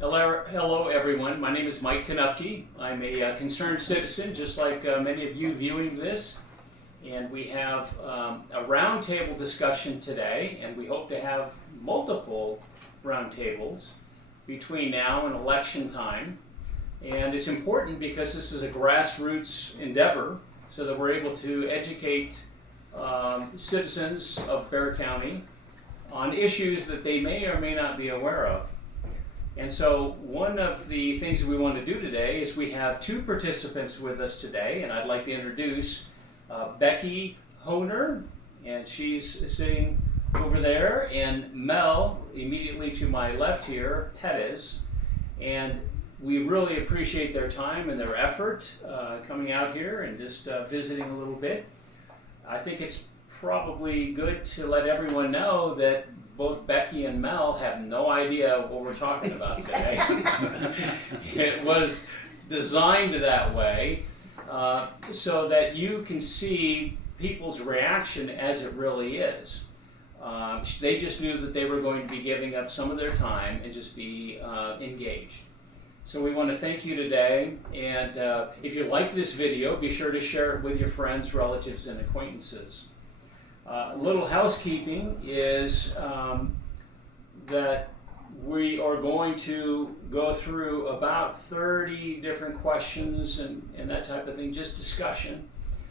Hello, everyone. My name is Mike Kanufke. I'm a concerned citizen, just like many of you viewing this. And we have a roundtable discussion today, and we hope to have multiple roundtables between now and election time. And it's important because this is a grassroots endeavor, so that we're able to educate citizens of Bexar County on issues that they may or may not be aware of. And so one of the things that we want to do today is we have two participants with us today, and I'd like to introduce Becky Honer, and she's sitting over there, and Mel, immediately to my left here, Pettis. And we really appreciate their time and their effort coming out here and just visiting a little bit. I think it's probably good to let everyone know that both Becky and Mel have no idea what we're talking about today. It was designed that way so that you can see people's reaction as it really is. They just knew that they were going to be giving up some of their time and just be engaged. So we want to thank you today, and if you like this video, be sure to share it with your friends, relatives, and acquaintances. A little housekeeping is that we are going to go through about 30 different questions and that type of thing, just discussion.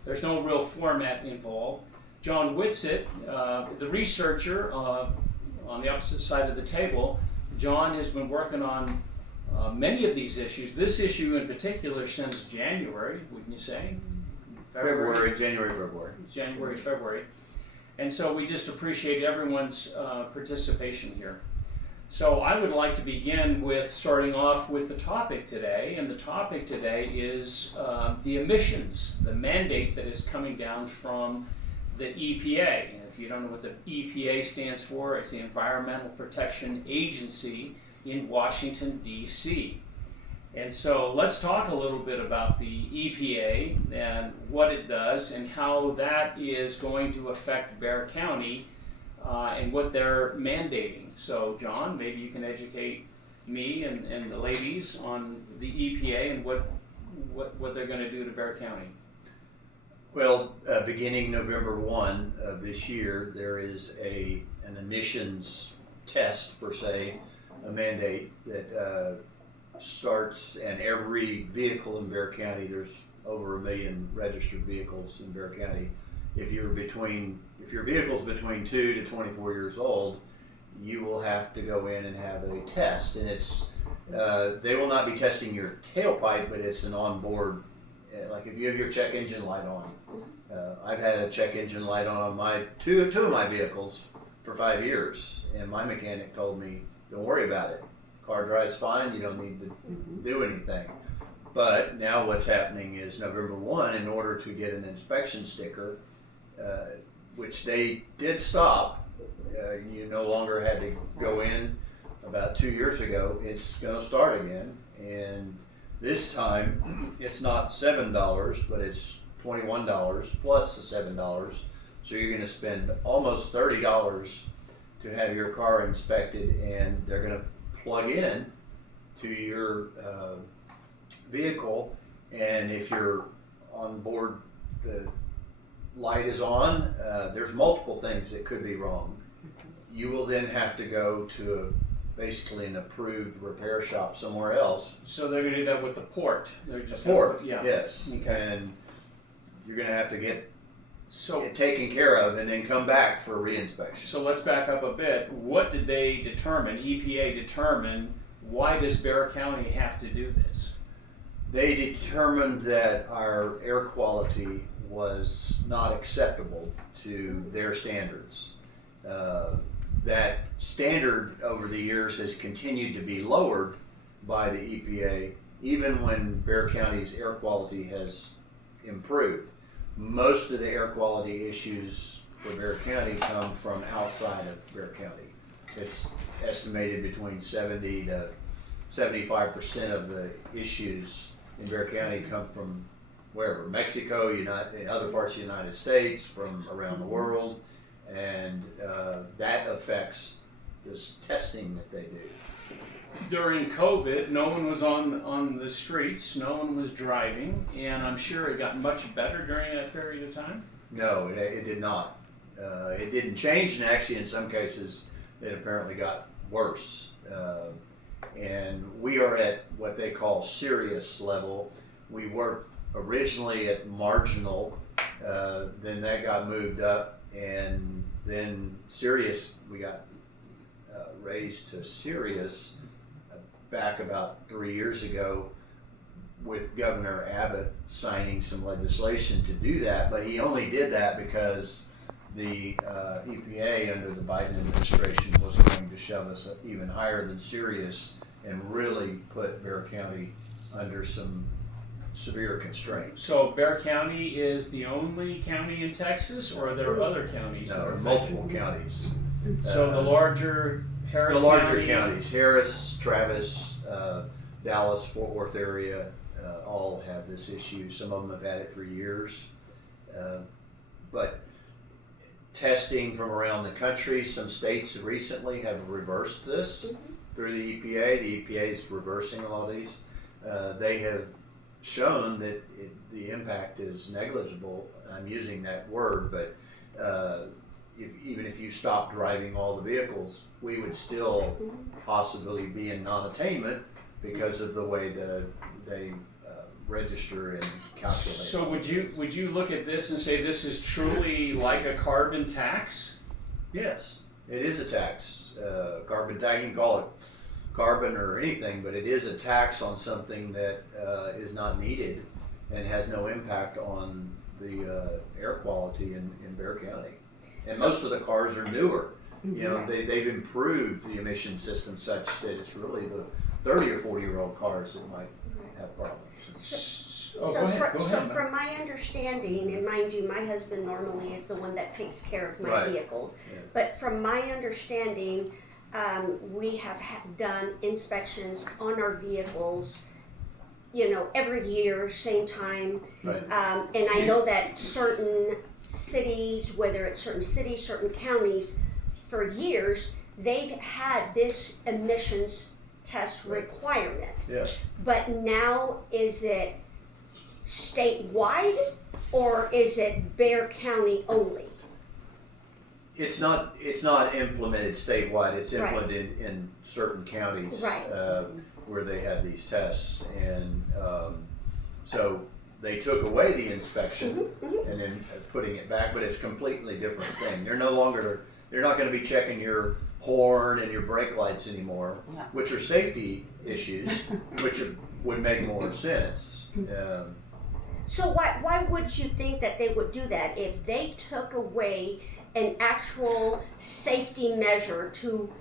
There's no real format involved. John Whitsett, the researcher on the opposite side of the table, John has been working on many of these issues. This issue in particular since January, wouldn't you say? January, February. And so we just appreciate everyone's participation here. So I would like to begin with starting off with the topic today, and the topic today is the emissions, the mandate that is coming down from the EPA. And if you don't know what the EPA stands for, it's the Environmental Protection Agency in Washington, D.C. And so let's talk a little bit about the EPA and what it does and how that is going to affect Bexar County and what they're mandating. So John, maybe you can educate me and the ladies on the EPA and what they're going to do to Bexar County. Well, beginning November 1 of this year, there is an emissions test, per se, a mandate that starts, and every vehicle in Bexar County, there's over 1 million registered vehicles in Bexar County. If your vehicle's between 2 to 24 years old, you will have to go in and have a test, and it's they will not be testing your tailpipe, but it's an onboard, like if you have your check engine light on. I've had a check engine light on my two of my vehicles for 5 years, and my mechanic told me, don't worry about it. Car drives fine, you don't need to do anything. But now what's happening is November 1, in order to get an inspection sticker, which they did stop, you no longer had to go in about 2 years ago, it's going to start again. And this time, it's not $7, but it's $21 plus the $7. So you're going to spend almost $30 to have your car inspected, and they're going to plug in to your vehicle, and if you're on board, the light is on, there's multiple things that could be wrong. You will then have to go to basically an approved repair shop somewhere else. So they're going to do that with the port. They're just Port, yeah. yes. Okay. And you're going to have to get So it taken care of and then come back for reinspection. So let's back up a bit. What did they determine, EPA determine, why does Bexar County have to do this? They determined that our air quality was not acceptable to their standards. That standard over the years has continued to be lowered by the EPA, even when Bexar County's air quality has improved. Most of the air quality issues for Bexar County come from outside of Bexar County. It's estimated between 70 to 75% of the issues in Bexar County come from wherever, Mexico, other parts of the United States, from around the world, and that affects this testing that they do. during COVID, no one was on the streets, no one was driving, and I'm sure it got much better during that period of time. No, it did not. It didn't change, and actually in some cases it apparently got worse. And we are at what they call serious level. We were originally at marginal, then that got moved up, and then serious, we got raised to serious back about 3 years ago with Governor Abbott signing some legislation to do that, but he only did that because the EPA under the Biden administration was going to shove us even higher than serious and really put Bexar County under some severe constraints. So Bexar County is the only county in Texas, or are there other counties? No, that there are are affected? multiple counties. So the larger Harris The larger County, counties, Harris, Travis, Dallas, Fort Worth area, all have this issue. Some of them have had it for years. But testing from around the country, some states recently have reversed this through the EPA. The EPA is reversing a lot of these. They have shown that the impact is negligible. I'm using that word, but even if you stop driving all the vehicles, we would still possibly be in non-attainment because of the way they register and calculate. So would you look at this and say this is truly like a carbon tax? Yes, it is a tax. Carbon tax, you can call it carbon or anything, but it is a tax on something that is not needed and has no impact on the air quality in Bexar County. And most of the cars are newer. You know, they've improved the emission system such that it's really the 30 or 40-year-old cars that might have problems. Oh, So go ahead. so from my understanding, and mind you, my husband normally is the one that takes care of my Right. vehicle. Yeah. But from my understanding, we have done inspections on our vehicles, you know, every year, same time. Right. And I know that certain cities, whether it's certain cities, certain counties, for years, they've had this emissions test requirement. Yeah. But now, is it statewide or is it Bexar County only? It's not implemented statewide. It's Right. implemented in certain counties Right. where they have these tests, and so they took away the inspection and then putting it back. But it's a completely different thing. They're not going to be checking your horn and your brake lights anymore, which are safety issues, which would make more sense. So why would you think that they would do that if they took away an actual safety measure to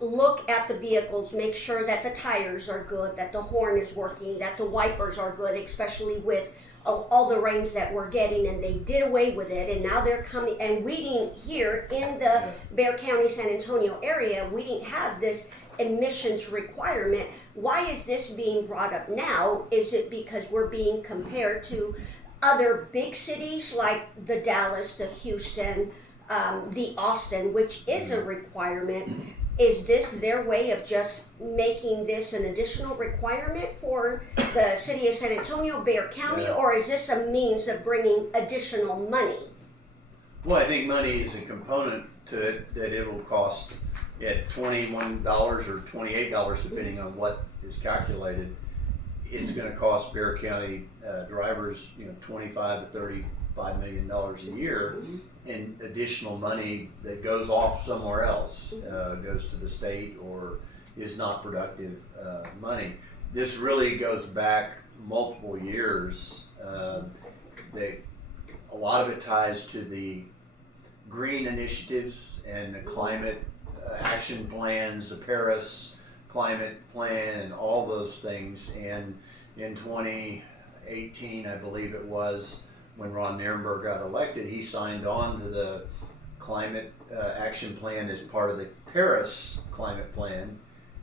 look at the vehicles, make sure that the tires are good, that the horn is working, that the wipers are good, especially with all the rains that we're getting, and they did away with it, and now they're coming, and we didn't here in the Bexar County, San Antonio area, we didn't have this emissions requirement. Why is this being brought up now? Is it because we're being compared to other big cities like the Dallas, the Houston, the Austin, which is a requirement? Is this their way of just making this an additional requirement for the city of San Antonio, Bexar County, or is this a means of bringing additional money? Well, I think money is a component to it, that it'll cost at $21 or $28, depending on what is calculated. It's going to cost Bexar County drivers, $25 to $35 million a year, and additional money that goes off somewhere else, goes to the state or is not productive money. This really goes back multiple years. A lot of it ties to the green initiatives and the climate action plans, the Paris climate plan, and all those things. And in 2018, I believe it was, when Ron Nirenberg got elected, he signed on to the climate action plan as part of the Paris climate plan,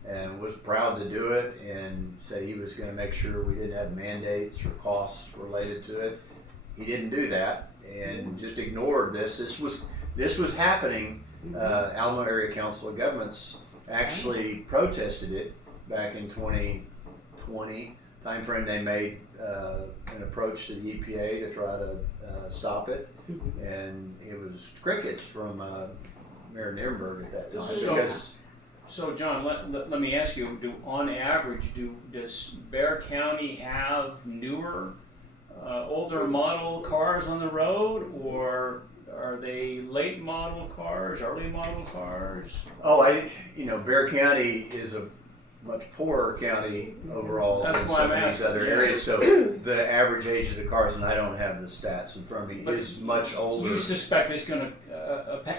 and was proud to do it, and said he was going to make sure we didn't have mandates or costs related to it. He didn't do that, and just ignored this. This was happening. Alamo Area Council of Governments actually protested it back in 2020 timeframe, they made an approach to the EPA to try to stop it, and it was crickets from Mayor Nirenberg at that time. So- Because So John, let me ask you, on average, does Bear County have newer, older model cars on the road, or are they late model cars, early model cars? Bear County is a much poorer county overall That's than why some I'm of these asking, other yeah. areas, so the average age of the cars, and I don't have the stats in front of me, But is much older. You suspect it's gonna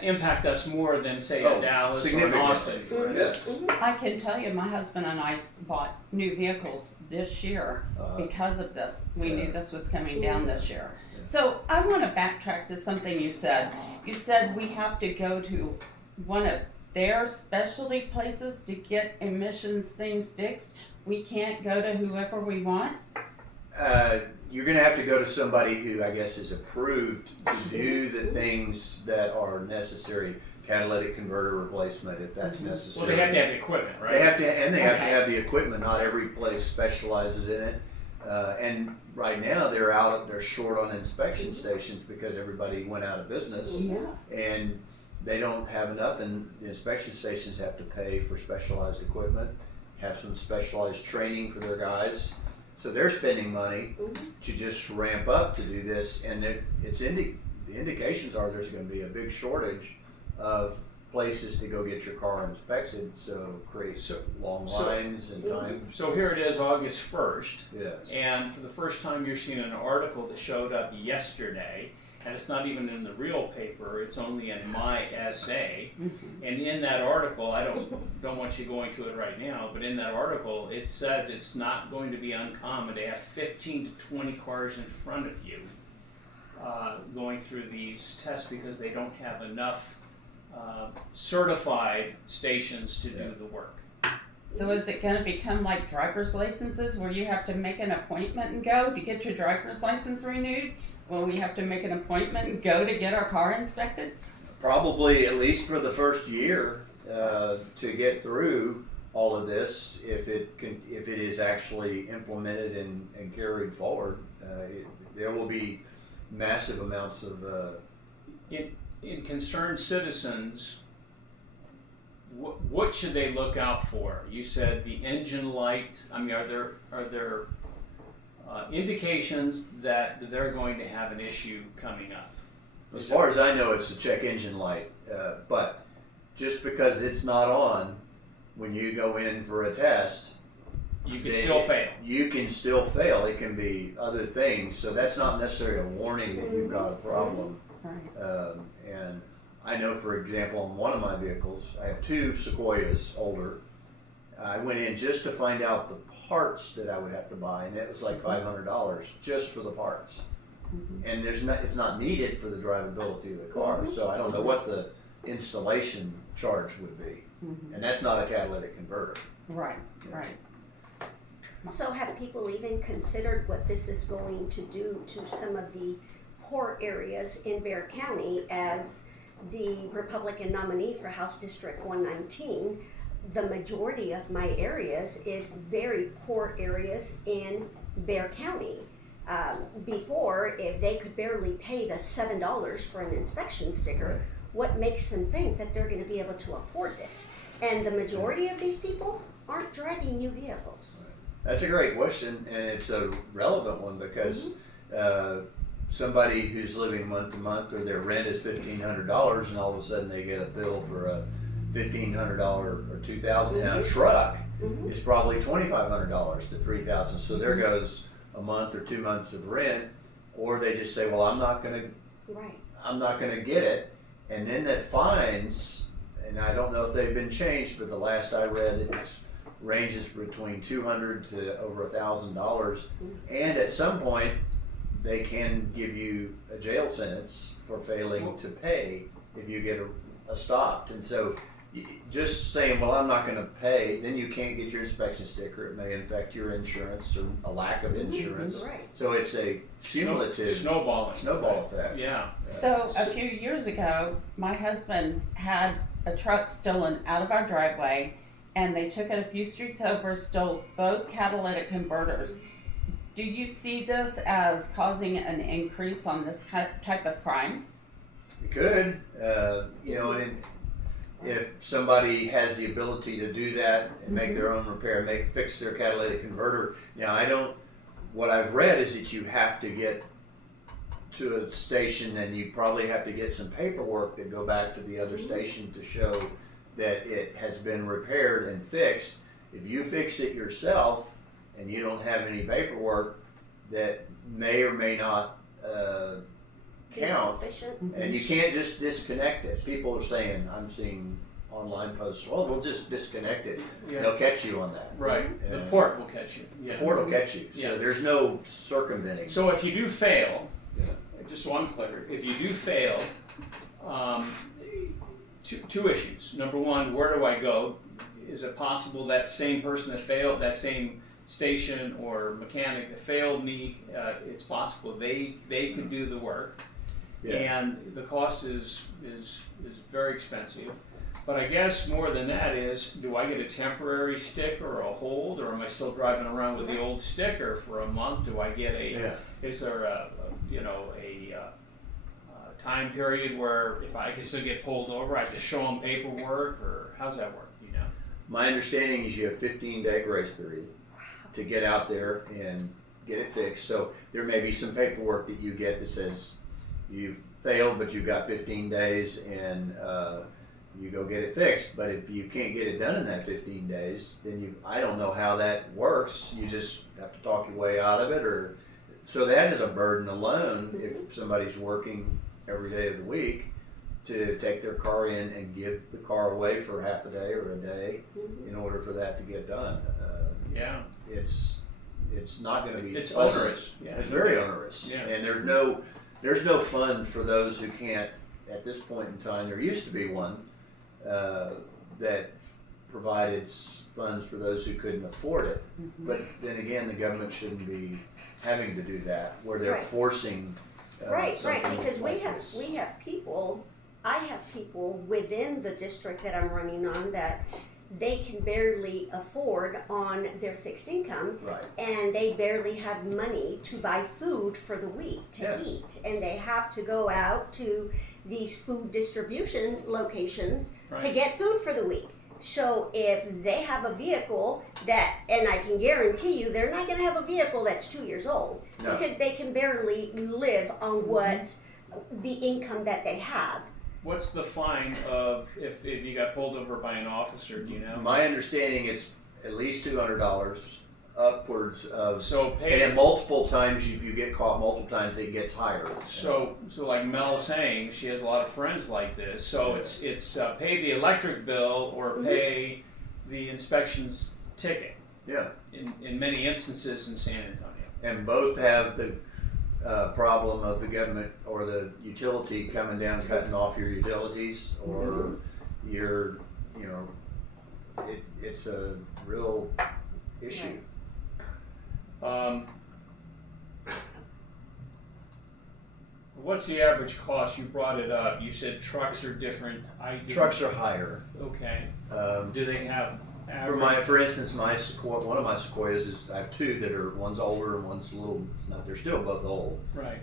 impact us more than, say, Oh, a Dallas or an significantly. Austin, for instance? I can tell you, my husband and I bought new vehicles this year because of this. We knew this was coming down this year. So I want to backtrack to something you said. You said we have to go to one of their specialty places to get emissions things fixed. We can't go to whoever we want. You're gonna have to go to somebody who I guess is approved to do the things that are necessary, catalytic converter replacement if that's necessary. Well, they have to have the equipment, right? They have to, and they have to Okay. have the equipment. Not every place specializes in it. And right now they're short on inspection stations because everybody went out of business, Yeah. and they don't have enough. And the inspection stations have to pay for specialized equipment, have some specialized training for their guys. So they're spending money to just ramp up to do this, and the indications are there's going to be a big shortage of places to go get your car inspected, so create long lines and time. So here it is, August 1st, Yes. and for the first time you're seeing an article that showed up yesterday, and it's not even in the real paper, it's only in my essay. And in that article, I don't want you going to it right now, but in that article, it says it's not going to be uncommon to have 15 to 20 cars in front of you going through these tests because they don't have enough certified stations to do the work. So is it going to become like driver's licenses where you have to make an appointment and go to get your driver's license renewed? Will we have to make an appointment and go to get our car inspected? Probably at least for the first year to get through all of this, if it is actually implemented and carried forward, there will be massive amounts of. In concerned citizens, what should they look out for? You said the engine light. I mean, are there indications that they're going to have an issue coming up? As far as I know, it's the check engine light, but just because it's not on when you go in for a test, You can still fail. You can still fail. It can be other things, so that's not necessarily a warning that you've got a problem. Right. And I know, for example, on one of my vehicles, I have two Sequoias, older. I went in just to find out the parts that I would have to buy, and it was like $500 just for the parts. And it's not needed for the drivability of the car, so I don't know what the installation charge would be. And that's not a catalytic converter. Right, right. So have people even considered what this is going to do to some of the poor areas in Bear County? As the Republican nominee for House District 119, the majority of my areas is very poor areas in Bear County. Before, if they could barely pay the $7 for an inspection sticker, what makes them think that they're going to be able to afford this? And the majority of these people aren't driving new vehicles. That's a great question, and it's a relevant one because somebody who's living month to month, or their rent is $1,500, and all of a sudden they get a bill for a $1,500 or $2,000, and a truck is probably $2,500 to $3,000. So there goes a month or 2 months of rent, or they just say, "Well, I'm not going to get it," and then that fines. And I don't know if they've been changed, but the last I read, it ranges between $200 to over $1,000, and at some point, they can give you a jail sentence for failing to pay if you get a stopped. And so, just saying, "Well, I'm not going to pay," then you can't get your inspection sticker. It may affect your insurance or a lack of insurance. Right. So it's a cumulative snowball effect. Yeah. So a few years ago, my husband had a truck stolen out of our driveway, and they took it a few streets over, stole both catalytic converters. Do you see this as causing an increase on this type of crime? You could, you know, and if somebody has the ability to do that and make their own repair, fix their catalytic converter. Now, what I've read is that you have to get to a station and you probably have to get some paperwork to go back to the other station to show that it has been repaired and fixed. If you fix it yourself and you don't have any paperwork, that may or may not count. Sufficient? And you can't just disconnect it. People are saying, I'm seeing online posts, well, we'll just disconnect it. Yeah. They'll catch you on that. Right, the Yeah. port will catch you, yeah. The port will catch you. Yeah. So there's no circumventing. So if you do fail, Yeah. just so I'm clear, if you do fail, two issues. Number one, where do I go? Is it possible that same person that failed, that same station or mechanic that failed me, it's possible they could do the work, Yeah. and the cost is very expensive. But I guess more than that is, do I get a temporary sticker or a hold, or am I still driving around with the old sticker for a month? Do I get Yeah. is there a time period where if I can still get pulled over, I have to show them paperwork, or how's that work? You know? My understanding is you have 15-day grace period to get out there and get it fixed. So there may be some paperwork that you get that says you've failed, but you've got 15 days and you go get it fixed. But if you can't get it done in that 15 days, then I don't know how that works. You just have to talk your way out of it, or so that is a burden alone if somebody's working every day of the week to take their car in and give the car away for half a day or a day in order for that to get done. Yeah, It's not going to be. it's pleasant. onerous. Yeah, It's very onerous, Yeah. and there's no fund for those who can't. At this point in time, there used to be one that provided funds for those who couldn't afford it. But then again, the government shouldn't be having to do that, where they're Right. forcing. Right, something because like this. we have people, I have people within the district that I'm running on that they can barely afford on their fixed income, Right. and they barely have money to buy food for the week to Yeah. eat, and they have to go out to these food distribution locations to Right. get food for the week. So if they have a vehicle that, and I can guarantee you, they're not going to have a vehicle that's 2 years old, No. because they can barely live on what the income that they have. What's the fine of if you got pulled over by an officer? Do you know? My understanding, it's at least $200, upwards of. So And pay. then multiple times, if you get caught multiple times, it gets higher. So like Mel is saying, she has a lot of friends like this. So it's pay the electric bill or pay the inspections ticket. Yeah, In many instances in San Antonio. and both have the problem of the government or the utility coming down, cutting off your utilities, or your, it's a real issue. What's the average cost? You brought it up. You said trucks are different. Trucks are higher. Okay. Um, Do they have average? For instance, one of my Sequoias is, I have two that are, one's older and one's a little, they're still both old. Right.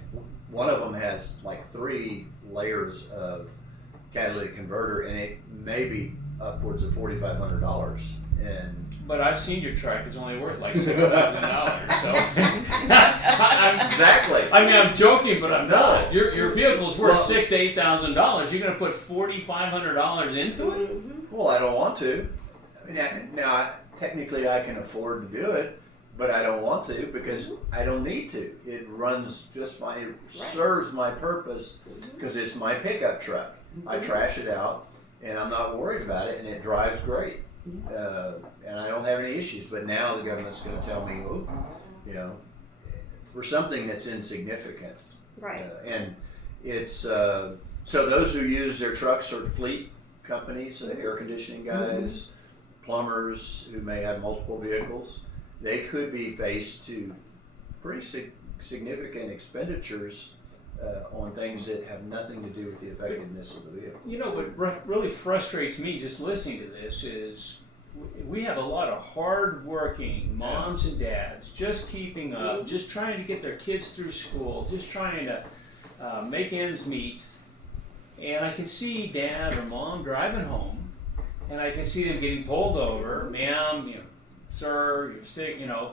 One of them has like 3 layers of catalytic converter, and it may be upwards of $4,500. And But I've seen your truck. It's only worth like $6,000. So I'm, exactly. I mean, I'm joking, but I'm not. No. Your vehicle's worth Well- $6,000 to $8,000. You're gonna put $4,500 into it? Well, I don't want to. I mean, now, technically, I can afford to do it, but I don't want to because I don't need to. It runs just fine. It serves my purpose because it's my pickup truck. I trash it out, and I'm not worried about it, and it drives great. And I don't have any issues. But now the government's going to tell me, for something that's insignificant. Right. And it's so those who use their trucks are fleet companies, air conditioning guys, plumbers who may have multiple vehicles. They could be faced to pretty significant expenditures on things that have nothing to do with the effectiveness of the vehicle. You know what really frustrates me just listening to this is we have a lot of hard-working moms and dads just keeping up, just trying to get their kids through school, just trying to make ends meet. And I can see dad or mom driving home, and I can see them getting pulled over, ma'am, you know, sir, you're sick, you know,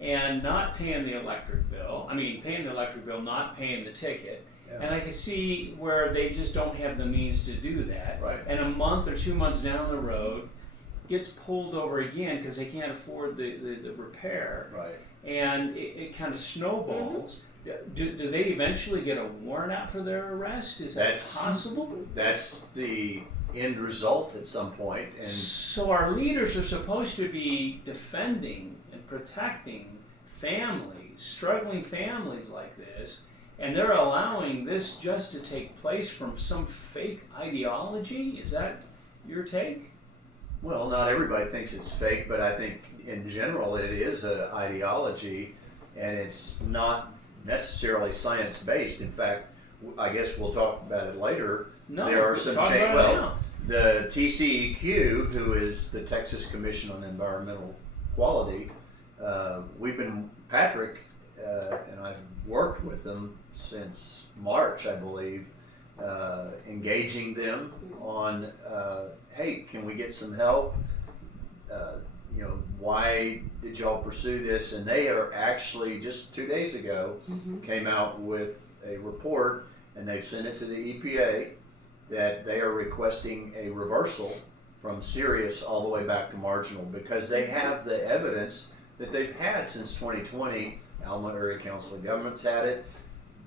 and not paying the electric bill. I mean, paying the electric bill, not paying the ticket. Yeah. And I can see where they just don't have the means to do that. Right. And a month or 2 months down the road, gets pulled over again because they can't afford the repair. Right. And it kind of snowballs. Do they eventually get a warrant out for their arrest? Is that That's- possible? That's the end result at some point, and So our leaders are supposed to be defending and protecting families, struggling families like this, and they're allowing this just to take place from some fake ideology? Is that your take? well, not everybody thinks it's fake, but I think in general it is an ideology, and it's not necessarily science-based. In fact, I guess we'll talk about it later. No, There are some talk change. about it Well, now. the TCEQ, who is the Texas Commission on Environmental Quality, Patrick and I've worked with them since March, I believe, engaging them on, hey, can we get some help? You know, why did y'all pursue this? And they are actually, just 2 days ago, came out with a report, and they've sent it to the EPA, that they are requesting a reversal from serious all the way back to marginal, because they have the evidence that they've had since 2020. Alma Area Council of Governments had it,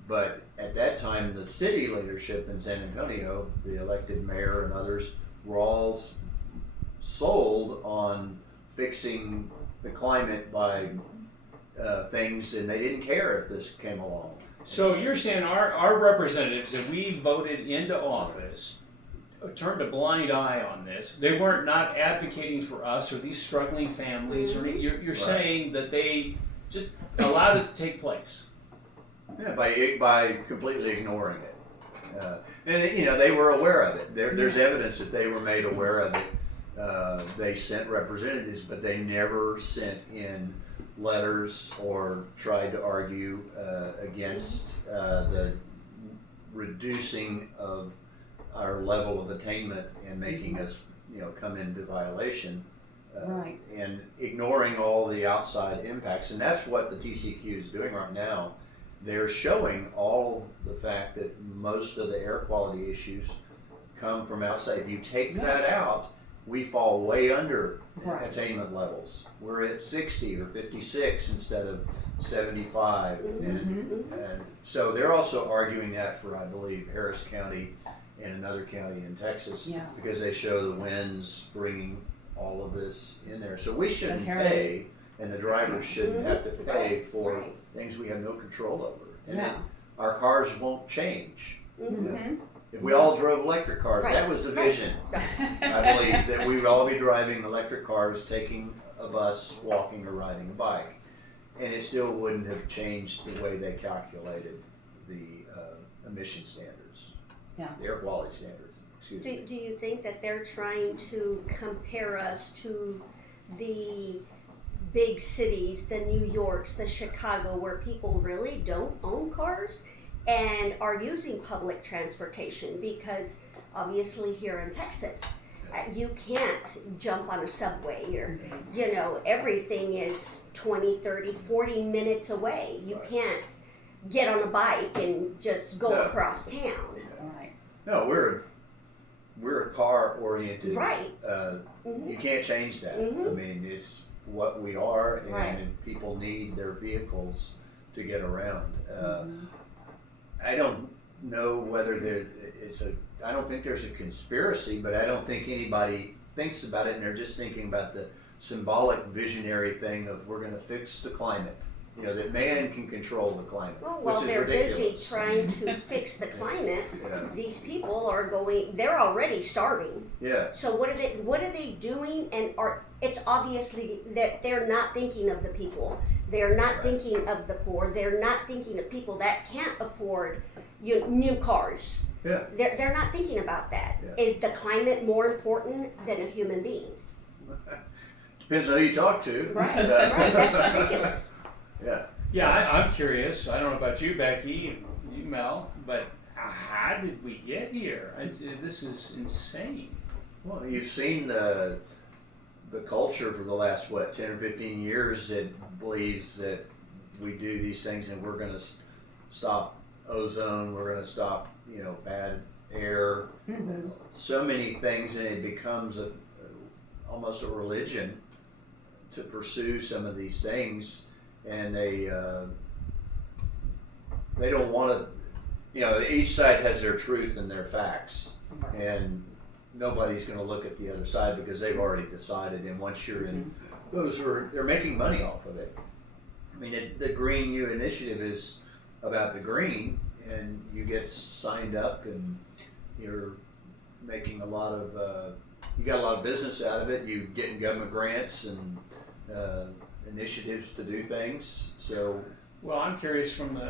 but at that time the city leadership in San Antonio, the elected mayor and others, were all sold on fixing the climate by things, and they didn't care if this came along. So you're saying our representatives that we voted into office turned a blind eye on this. They weren't not advocating for us or these struggling families, or you're saying that they just allowed it to take place. Yeah, by completely ignoring it. And you know, they were aware of it. There's evidence that they were made aware of it. They sent representatives, but they never sent in letters or tried to argue against the reducing of our level of attainment and making us, you know, come into violation. Right. And ignoring all the outside impacts. And that's what the TCQ is doing right now. They're showing all the fact that most of the air quality issues come from outside. If you take that out, we fall way under Right. attainment levels. We're at 60 or 56 instead of 75. And so they're also arguing that for, I believe, Harris County and another county in Texas, Yeah. because they show the winds bringing all of this in there. So we shouldn't Sahara. pay, and the drivers shouldn't have to pay for things we have no control over. And Yeah. our cars won't change. Mm-hmm. If we all drove electric cars, Right. that was the vision. I believe that we would all be driving electric cars, taking a bus, walking, or riding a bike. And it still wouldn't have changed the way they calculated the emission standards. Yeah. The air quality standards, excuse me. Do you think that they're trying to compare us to the big cities, the New Yorks, the Chicago, where people really don't own cars and are using public transportation? Because obviously here in Texas, you can't jump on a subway, or, you know, everything is 20, 30, 40 minutes away. You Right. can't get on a bike and just go No. across town. Right. No, we're a car oriented. Right. You can't change that. Mhm. I mean, it's what we are, and Right. people need their vehicles to get around. I don't know whether I don't think there's a conspiracy, but I don't think anybody thinks about it, and they're just thinking about the symbolic visionary thing of we're gonna fix the climate. You know, that man can control the climate, Well, while which is they're busy ridiculous. trying to fix the climate, Yeah. these people are they're already starving. Yeah, So what are they doing? And it's obviously that they're not thinking of the people. They're not Right. thinking of the poor. They're not thinking of people that can't afford new cars. yeah. They're not thinking about that. Yeah. Is the climate more important than a human being? Depends on who you talk to. Right, right, that's ridiculous. Yeah. Yeah, I'm curious. I don't know about you, Becky, you, Mel, but how did we get here? This is insane. Well, you've seen the culture for the last, 10 or 15 years that believes that we do these things and we're going to stop ozone, we're going to stop, bad air, so many things, and it becomes almost a religion to pursue some of these things, and they don't want to, each side has their truth and their facts, and nobody's going to look at the other side because they've already decided, and once you're in, they're making money off of it. I mean, the Green New Initiative is about the green, and you get signed up, and you're making you got a lot of business out of it. You getting government grants and initiatives to do things. So, well, I'm curious from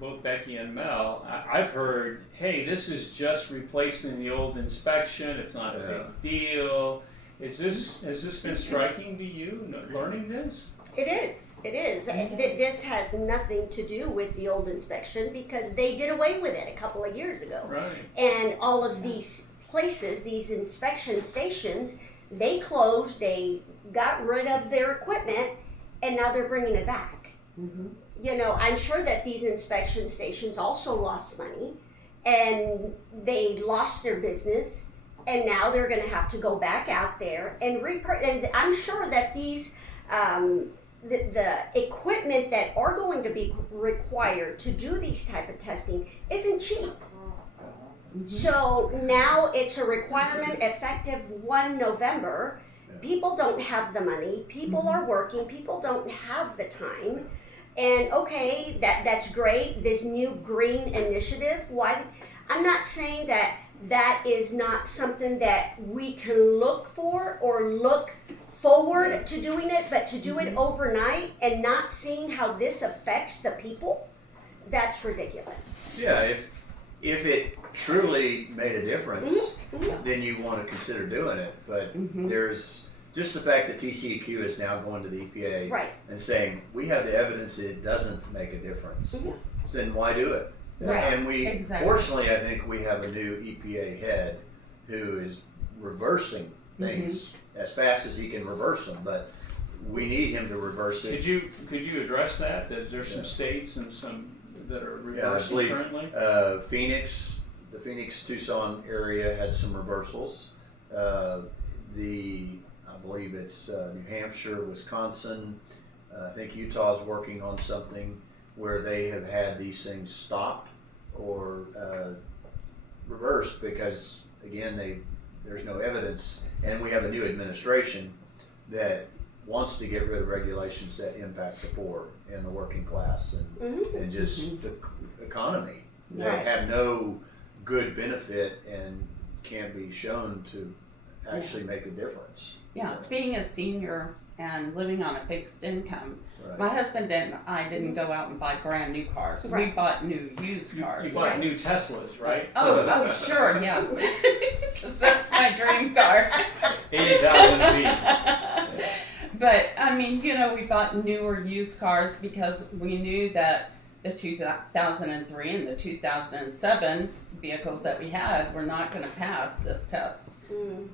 both Becky and Mel. I've heard, hey, this is just replacing the old inspection. It's not a big deal. Has this been striking to you, learning this? It is. This has nothing to do with the old inspection because they did away with it a couple of years ago. Right. And all of these places, these inspection stations, they closed, they got rid of their equipment, and now they're bringing it back. I'm sure that these inspection stations also lost money, and they lost their business, and now they're going to have to go back out there and and I'm sure that these the equipment that are going to be required to do these type of testing isn't cheap. So now it's a requirement effective 1 November. People don't have the money. People are working. People don't have the time. And okay, that's great. This new green initiative. Why? I'm not saying that is not something that we can look for or look forward to doing it, but to do it overnight and not seeing how this affects the people, that's ridiculous. yeah, if it truly made a difference, then you want to consider doing it. But there's just the fact that TCEQ is now going to the EPA Right. and saying, we have the evidence that it doesn't make a difference. So then why do it? Right. And Exactly. fortunately, I think we have a new EPA head who is reversing things as fast as he can reverse them, but we need him to reverse it. Could you address that? That there's some states and some that are Yeah, I reversing believe currently? the Phoenix, Tucson area had some reversals. I believe it's New Hampshire, Wisconsin. I think Utah is working on something where they have had these things stopped or reversed because, again, there's no evidence, and we have a new administration that wants to get rid of regulations that impact the poor and the working class and just the economy that Right. have no good benefit and can't be shown to actually make a difference. Yeah, being a senior and living on a fixed income, Right. my husband and I didn't go out and buy brand new cars. We Right. bought new used cars. You bought new Teslas, right? Oh, sure, yeah. Because that's my dream car. 80,000 apiece. But, I mean, we bought newer used cars because we knew that the 2003 and the 2007 vehicles that we had were not going to pass this test.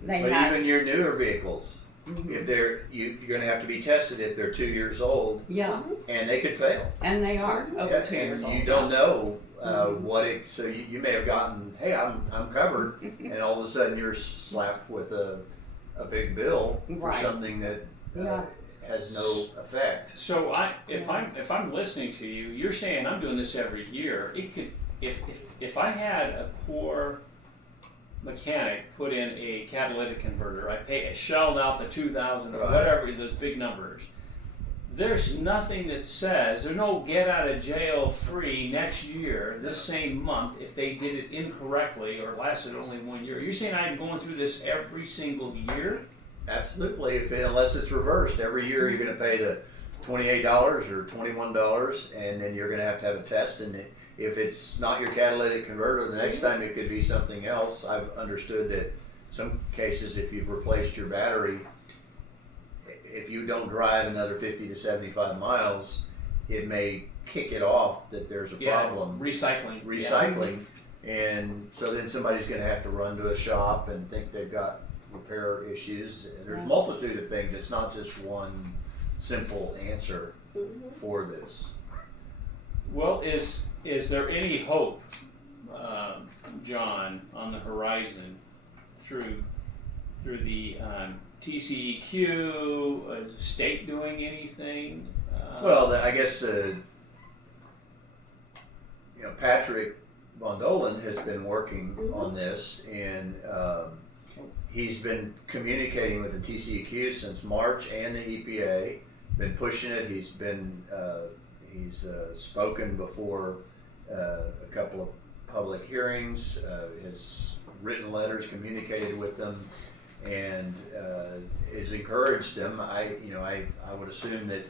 They But had, even your newer vehicles, if you're going to have to be tested if they're 2 years old, yeah, and they could fail. and they are over Yeah, 2 years old. and you don't know so you may have gotten, hey, I'm covered, and all of a sudden you're slapped with a big bill for Right. something that Yeah. has no effect. So if I'm listening to you, you're saying I'm doing this every year. It could if I had a poor mechanic put in a catalytic converter, I shelled out the 2,000 or Right. whatever those big numbers. There's nothing that says there's no get out of jail free next year, this same month, if they did it incorrectly or lasted only 1 year. You're saying I'm going through this every single year? Absolutely, unless it's reversed. Every year you're going to pay the $28 or $21, and then you're going to have a test. And if it's not your catalytic converter, the next time it could be something else. I've understood that some cases, if you've replaced your battery if you don't drive another 50 to 75 miles, it may kick it off that there's a Yeah, problem recycling. recycling. And so then somebody's gonna have to run to a shop and think they've got repair issues. There's multitude of things. It's not just one simple answer for this. Well, is there any hope, John, on the horizon through the TCEQ? Is the state doing anything? Well, I guess Patrick Von Dolen has been working on this, and he's been communicating with the TCEQ since March and the EPA. Been pushing it. He's spoken before a couple of public hearings. His written letters communicated with them, and has encouraged them. I would assume that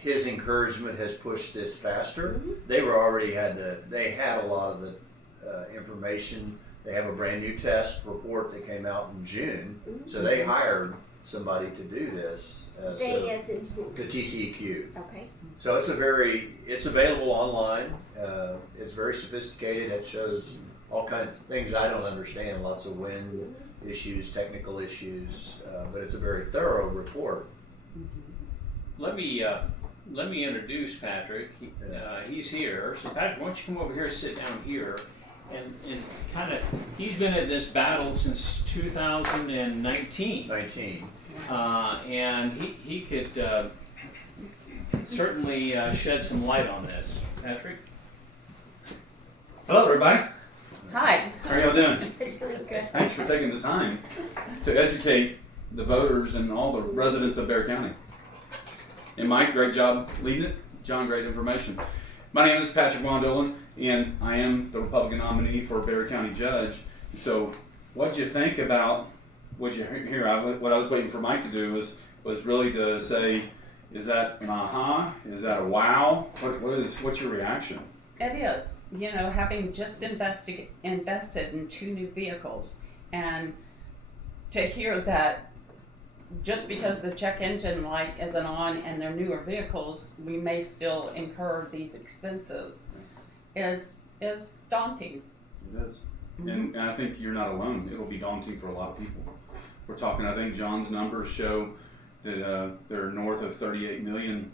his encouragement has pushed this faster. They had a lot of the information. They have a brand new test report that came out in June, so they hired somebody to do this. They as in who? The TCEQ. Okay. So it's available online. It's very sophisticated. It shows all kinds of things I don't understand, lots of wind issues, technical issues, but it's a very thorough report. Let me introduce Patrick. He's here. So Patrick, why don't you come over here, sit down here, and kind of, he's been at this battle since 2019. 19. And he could certainly shed some light on this. Patrick? Hello, everybody. Hi. How are y'all doing? It's really good. Thanks for taking the time to educate the voters and all the residents of Bexar County. And Mike, great job leading it. John, great information. My name is Patrick Von Dolen, and I am the Republican nominee for Bexar County Judge. So, what'd you think about what you hear? What I was waiting for Mike to do was really to say, is that an aha? Is that a wow? What's your reaction? It is. Having just invested in 2 new vehicles, and to hear that just because the check engine light isn't on and they're newer vehicles, we may still incur these expenses is daunting. It is. And I think you're not alone. It'll be daunting for a lot of people. We're talking, I think John's numbers show that they're north of 38 million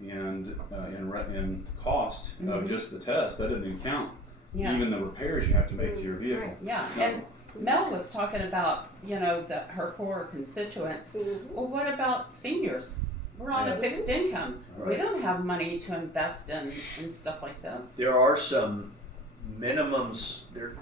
in cost of just the test. That doesn't even count even the repairs you have to make to your vehicle. Right. Yeah, and Mel was talking about, her core constituents. Well, what about seniors? We're on a fixed income. Right. We don't have money to invest in stuff like this. There are some minimums there,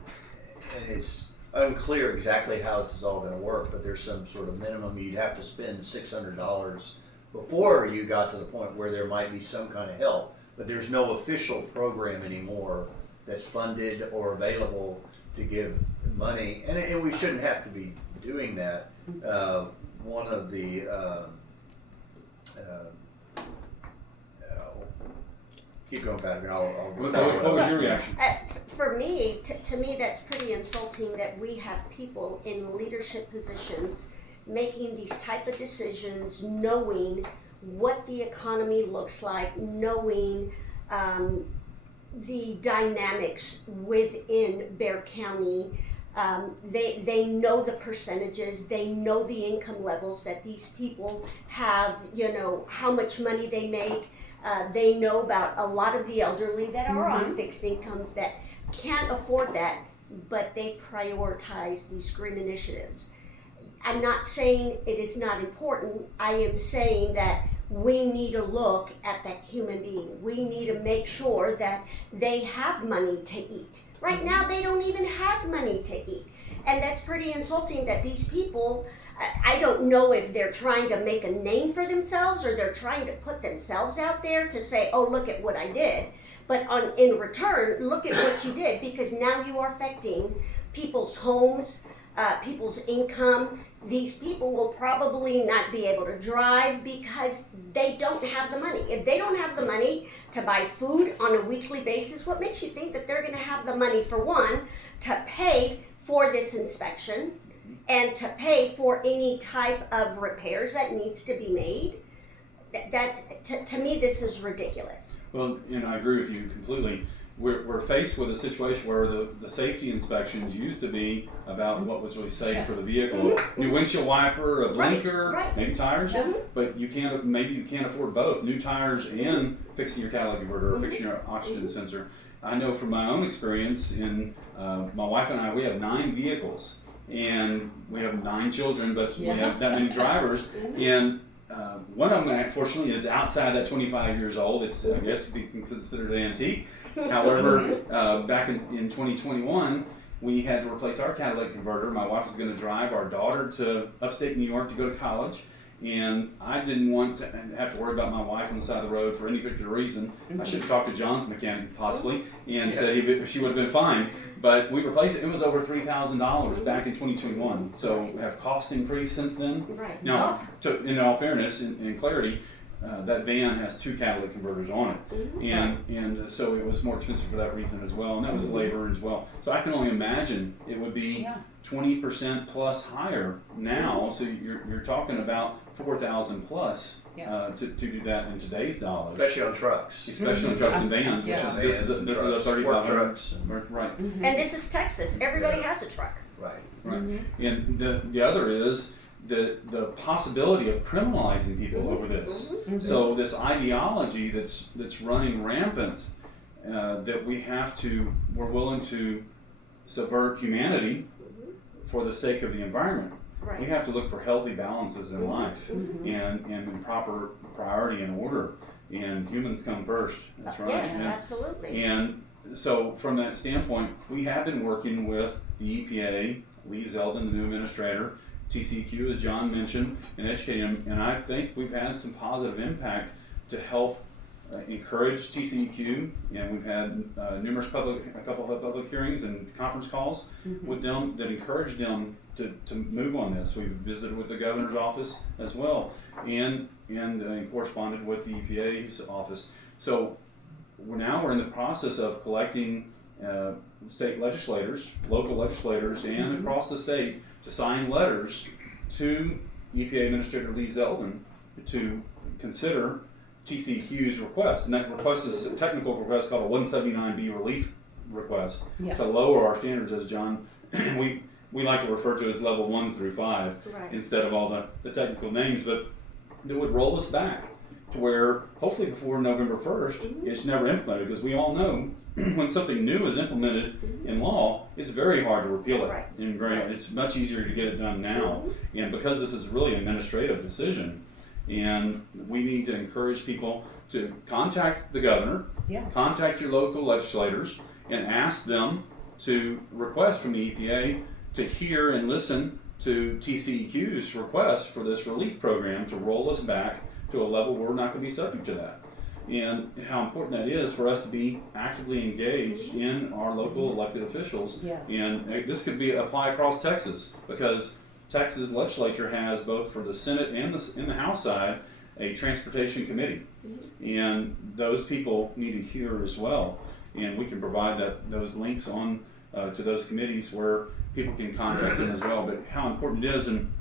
and it's unclear exactly how this is all going to work, but there's some sort of minimum. You'd have to spend $600 before you got to the point where there might be some kind of help, but there's no official program anymore that's funded or available to give money, and we shouldn't have to be doing that. One of the keep going, Patrick. What was your reaction? For me, to me, that's pretty insulting that we have people in leadership positions making these type of decisions, knowing what the economy looks like, knowing the dynamics within Bexar County. They know the percentages, they know the income levels that these people have, how much money they make. They know about a lot of the elderly that are on fixed incomes that can't afford that, but they prioritize these green initiatives. I'm not saying it is not important. I am saying that we need to look at that human being. We need to make sure that they have money to eat. Right now, they don't even have money to eat. And that's pretty insulting that these people, I don't know if they're trying to make a name for themselves or they're trying to put themselves out there to say, oh, look at what I did. But in return, look at what you did, because now you are affecting people's homes, people's income. These people will probably not be able to drive because they don't have the money. If they don't have the money to buy food on a weekly basis, what makes you think that they're going to have the money, for one, to pay for this inspection, and to pay for any type of repairs that needs to be made. That's to me, this is ridiculous. Well, and I agree with you completely. We're faced with a situation where the safety inspections used to be about what was really safe for the vehicle. New windshield wiper, a blinker, Right. maybe tires, Mhm. but maybe you can't afford both, new tires and fixing your catalytic converter or fixing your oxygen sensor. I know from my own experience my wife and I, we have 9 vehicles and we have 9 children, but we have that many drivers, and one of them, unfortunately, is outside that 25 years old. It's, I guess, be considered an antique. However, back in 2021, we had to replace our catalytic converter. My wife was going to drive our daughter to upstate New York to go to college, and I didn't want to have to worry about my wife on the side of the road for any particular reason. I should have talked to John's mechanic possibly and said she would have been fine. But we replaced it. It was over $3,000 back in 2021. So we have cost increased since then. Right. Now, in all fairness and clarity, that van has 2 catalytic converters on it, and so it was more expensive for that reason as well, and that was labor as well. So I can only imagine it would be 20% plus higher now. So you're talking about 4,000 plus to do that in today's dollars, Especially on trucks. especially on trucks and vans. Which is this is a Work 3,500 trucks. right. And this is Texas. Everybody has a truck. Right. Right. And the other is the possibility of criminalizing people over this. So this ideology that's running rampant, that we're willing to subvert humanity for the sake of the environment. Right. We have to look for healthy balances in life and in proper priority and order. And humans come first. That's right. Yes, absolutely. And so from that standpoint, we have been working with the EPA, Lee Zeldin, the new administrator, TCEQ, as John mentioned, and educating them. And I think we've had some positive impact to help encourage TCEQ, and we've had a couple of public hearings and conference calls with them that encourage them to move on this. We've visited with the governor's office as well, and corresponded with the EPA's office. So we're in the process of collecting state legislators, local legislators, and across the state to sign letters to EPA Administrator Lee Zeldin to consider TCEQ's request. And that request is a technical request called a 179B relief request to lower our standards, as John, we like to refer to as level 1 through 5 instead of all the technical names, but that would roll us back to where hopefully before November 1st it's never implemented, because we all know when something new is implemented in law, it's very hard to repeal it. And it's much easier to get it done now. And because this is really an administrative decision, and we need to encourage people to contact the governor, contact your local legislators, and ask them to request from the EPA to hear and listen to TCEQ's request for this relief program to roll us back to a level where we're not going to be subject to that. And how important that is for us to be actively engaged in our local elected officials. And this could be applied across Texas, because Texas legislature has, both for the Senate and the House side, a transportation committee. And those people need to hear as well. And we can provide those links on to those committees where people can contact them as well. But how important it is, and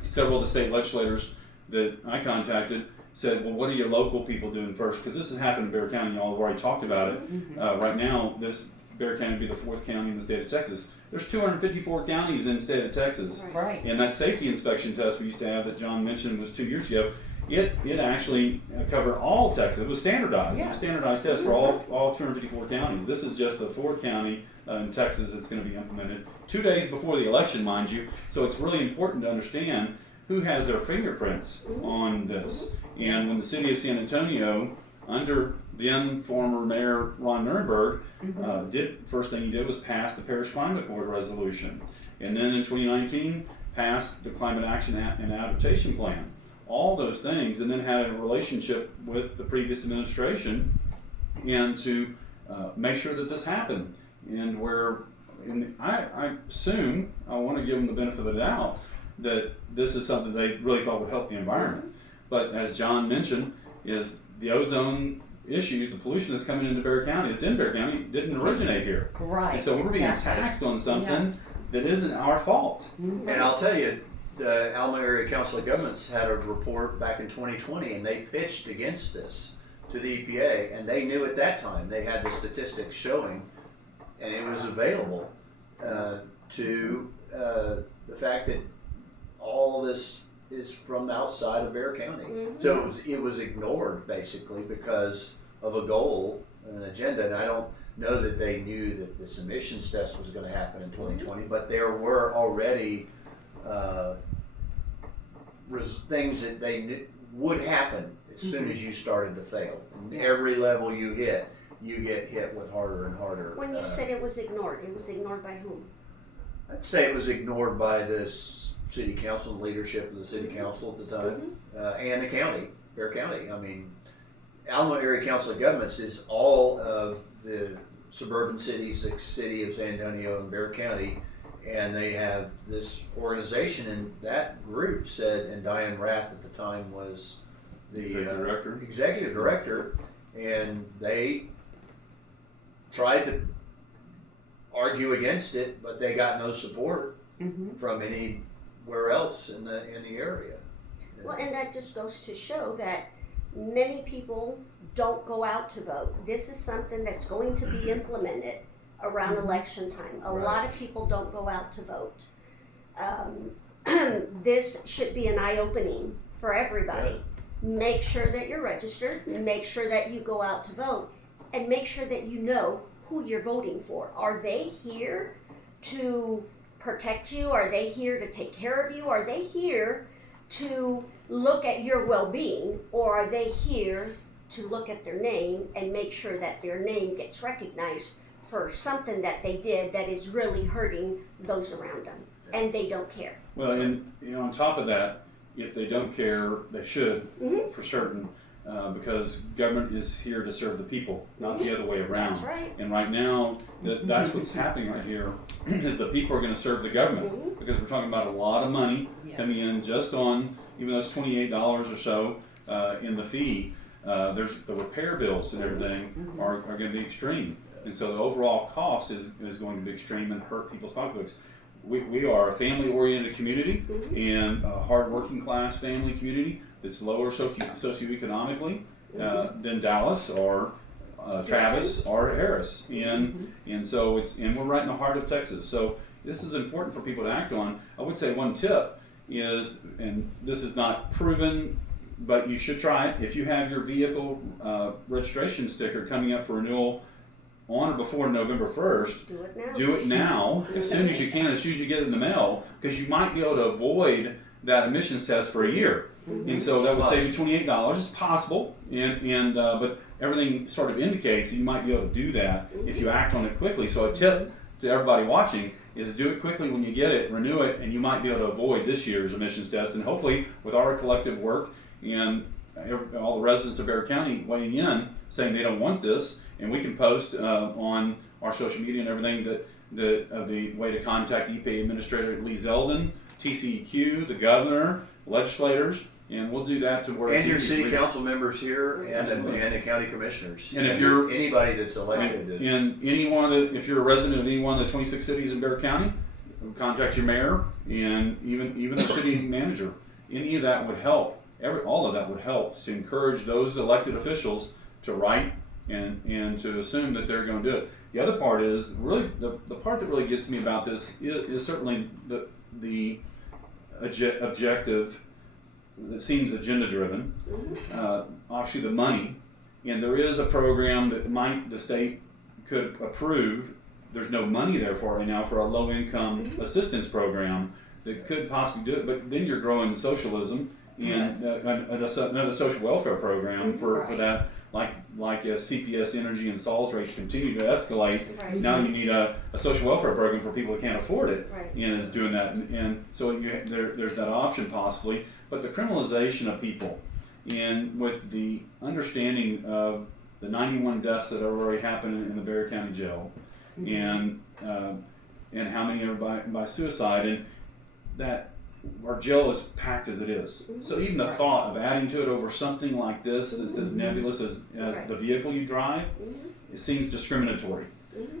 several of the state legislators that I contacted said, well, what are your local people doing first? Because this has happened in Bexar County. Y'all have already talked about it. Right now, Bexar County would be the 4th county in the state of Texas. There's 254 counties in the state of Texas. And that safety inspection test we used to have that John mentioned was 2 years ago. It actually covered all Texas. It was standardized. It was a standardized test for all 254 counties. This is just the 4th county in Texas that's going to be implemented 2 days before the election, mind you. So it's really important to understand who has their fingerprints on this. And when the city of San Antonio, under then former Mayor Ron Nirenberg, first thing he did was pass the Paris Climate Accord resolution. And then in 2019, passed the Climate Action and Adaptation Plan. All those things, and then had a relationship with the previous administration, and to make sure that this happened. And I assume, I want to give them the benefit of the doubt, that this is something they really thought would help the environment. But as John mentioned, is the ozone issues, the pollution that's coming into Bexar County, it's in Bexar County, didn't originate here. Right. And so we're being exactly. taxed on something Yes. that isn't our fault. And I'll tell you, the Alma Area Council of Governments had a report back in 2020, and they pitched against this to the EPA, and they knew at that time, they had the statistics showing, and it was available to the fact that all this is from outside of Bexar County. So it was ignored basically because of a goal, an agenda, and I don't know that they knew that this emissions test was gonna happen in 2020, but there were already things that they knew would happen as soon as you started to fail. And every level you hit, you get hit with harder and harder. When you said it was ignored by whom? I'd say it was ignored by this city council, the leadership of the city council at the time, and the county, Bexar County. I mean, Alma Area Council of Governments is all of the suburban cities, the city of San Antonio and Bexar County, and they have this organization, and that group said, and Diane Rath at the time was the executive director, and they tried to argue against it, but they got no support from anywhere else in the area. Well, and that just goes to show that many people don't go out to vote. This is something that's going to be implemented around election time. A lot of people don't go out to vote. This should be an eye-opening for everybody. Make sure that you're registered, make sure that you go out to vote, and make sure that you know who you're voting for. Are they here to protect you? Are they here to take care of you? Are they here to look at your well-being? Or are they here to look at their name and make sure that their name gets recognized for something that they did that is really hurting those around them, and they don't care? Well, and on top of that, if they don't care, they should, for certain, because government is here to serve the people, not the other way around. That's right. And right now, that's what's happening right here, is the people are going to serve the government, because we're talking about a lot of money coming in just on, even though it's $28 or so in the fee. There's the repair bills and everything are going to be extreme, and so the overall cost is going to be extreme and hurt people's pocketbooks. We are a family-oriented community and a hard-working class family community that's lower socioeconomically than Dallas or Travis or Harris, and so we're right in the heart of Texas. So this is important for people to act on. I would say one tip is, and this is not proven, but you should try it. If you have your vehicle registration sticker coming up for renewal on or before November 1st, do it now, as soon as you can, as soon as you get it in the mail, because you might be able to avoid that emissions test for a year. And so that would save you $28. It's possible, but everything sort of indicates that you might be able to do that if you act on it quickly. So a tip to everybody watching is do it quickly when you get it, renew it, and you might be able to avoid this year's emissions test. And hopefully, with our collective work and all the residents of Bexar County weighing in, saying they don't want this, and we can post on our social media and everything that the way to contact EPA Administrator Lee Zeldin, TCEQ, the governor, legislators, and we'll do that to where it's And your easy to city read. council members here and Absolutely. the county commissioners. And if you're anybody that's elected is. in any one of the, if you're a resident of any one of the 26 cities in Bexar County, contact your mayor and even the city manager. Any of that would help. All of that would help to encourage those elected officials to write and to assume that they're going to do it. The other part is really the part that really gets me about this is certainly the objective that seems agenda driven. Obviously the money, and there is a program that the state could approve. There's no money there for right now for a low income assistance program that could possibly do it, but then you're growing socialism and another social welfare program for that. Like as CPS energy and salt rates continue to escalate, now you need a social welfare program for people who can't afford it, and is doing that. And so there's that option possibly. But the criminalization of people, and with the understanding of the 91 deaths that are already happening in the Bexar County Jail, and how many are by suicide, and that our jail is packed as it is. So even the thought of adding to it over something like this, that's as nebulous as Right. the vehicle you drive, it seems discriminatory,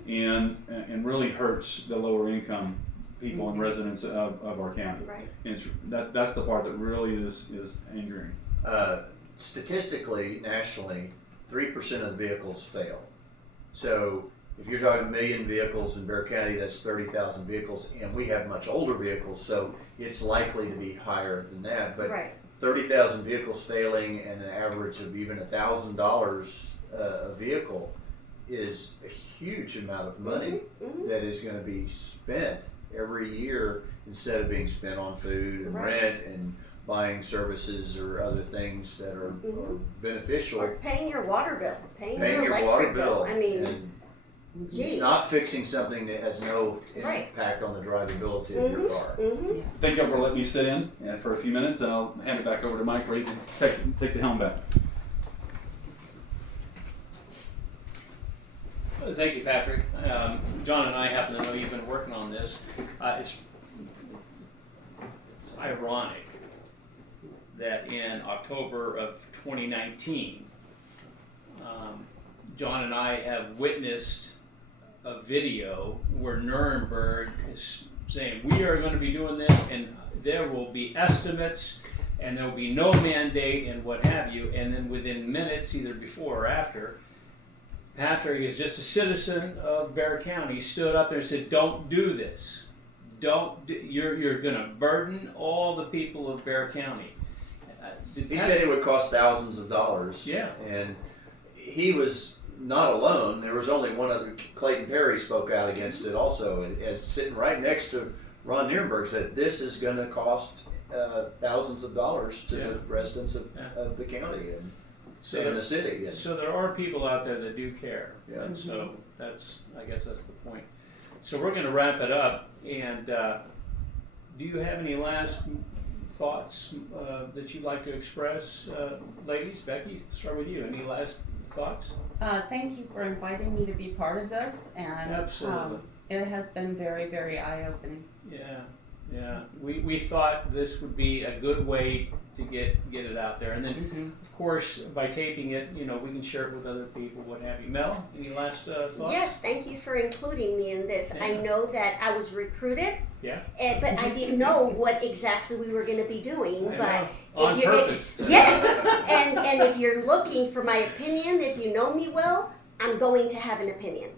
and really hurts the lower income people and residents of our county. Right. And that's the part that really is angering. Statistically, nationally, 3% of the vehicles fail. So if you're talking 1 million vehicles in Bexar County, that's 30,000 vehicles, and we have much older vehicles, so it's likely to be higher than that. But Right. 30,000 vehicles failing and an average of even $1,000 a vehicle is a huge amount of money that is going to be spent every year instead of being spent on food and Right. rent and buying services or other things that are beneficial. Or paying your water bill, paying Paying your your electric water bill. bill I mean, and geez. not fixing something that has no Right. impact on the drivability of your car. Thank you for letting me sit in for a few minutes, and I'll hand it back over to Mike where he can take the helm back. Thank you, Patrick. John and I happen to know you've been working on this. It's ironic that in October of 2019, John and I have witnessed a video where Nuremberg is saying, we are going to be doing this, and there will be estimates, and there will be no mandate, and what have you. And then within minutes, either before or after, Patrick is just a citizen of Bexar County, stood up there and said, don't do this. You're going to burden all the people of Bexar County. He said it would cost thousands of dollars. Yeah. And he was not alone. There was only one other. Clayton Perry spoke out against it also, as sitting right next to Ron Nirenberg, said this is going to cost thousands of dollars to the residents of the county and the city. And So there are people out there that do care. Yeah. And so I guess that's the point. So we're going to wrap it up. And do you have any last thoughts that you'd like to express, ladies? Becky, start with you. Any last thoughts? Thank you for inviting me to be part of this, and Absolutely. it has been very, very eye-opening. Yeah. We thought this would be a good way to get it out there. And then, of course, by taping it, we can share it with other people, what have you. Mel, any last thoughts? Yes, thank you for including me in this. I Yeah. know that I was recruited, Yeah. but I didn't know what exactly we were going to be doing. I But know. On if you're, purpose. yes, and if you're looking for my opinion, if you know me well, I'm going to have an opinion.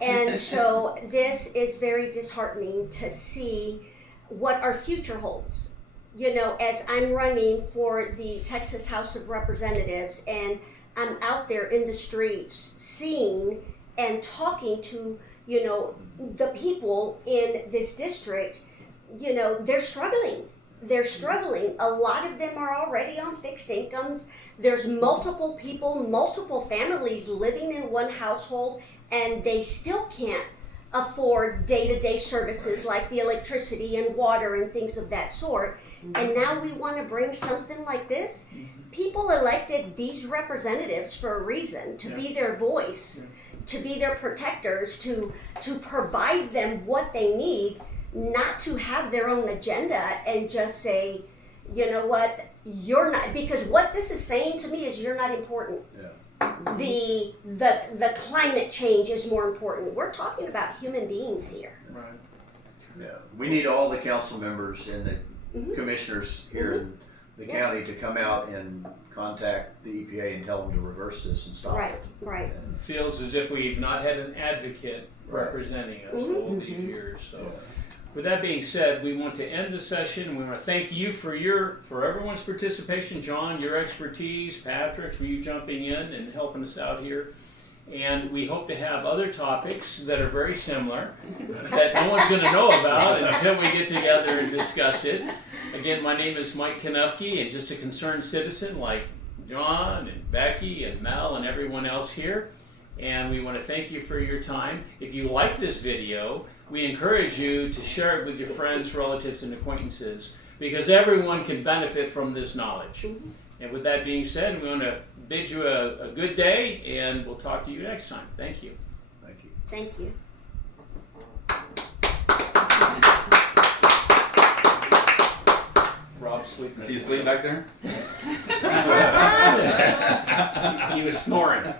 And so this is very disheartening to see what our future holds. As I'm running for the Texas House of Representatives and I'm out there in the streets seeing and talking to, the people in this district, they're struggling. They're struggling. A lot of them are already on fixed incomes. There's multiple people, multiple families living in one household, and they still can't afford day-to-day services like the electricity and water and things of that sort. And now we want to bring something like this. People elected these representatives for a reason, to be their voice, to be their protectors, to provide them what they need, not to have their own agenda and just say, you know what, you're not, because what this is saying to me is you're not important. The climate change is more important. We're talking about human beings here. Right. yeah, we need all the council members and the commissioners here in the county to come out and contact the EPA and tell them to reverse this and stop it. Right. It feels as if we've not had an advocate representing us all these years. So, with that being said, we want to end the session. We want to thank you for everyone's participation. John, your expertise. Patrick, for you jumping in and helping us out here. And we hope to have other topics that are very similar that no one's going to know about until we get together and discuss it. Again, my name is Mike Kanufke, and just a concerned citizen like John and Becky and Mel and everyone else here. And we want to thank you for your time. If you like this video, we encourage you to share it with your friends, relatives, and acquaintances, because everyone can benefit from this knowledge. And with that being said, we want to bid you a good day, and we'll talk to you next time. Thank you. Thank you. Thank you. Rob's sleeping. Is he asleep back there? He was snoring.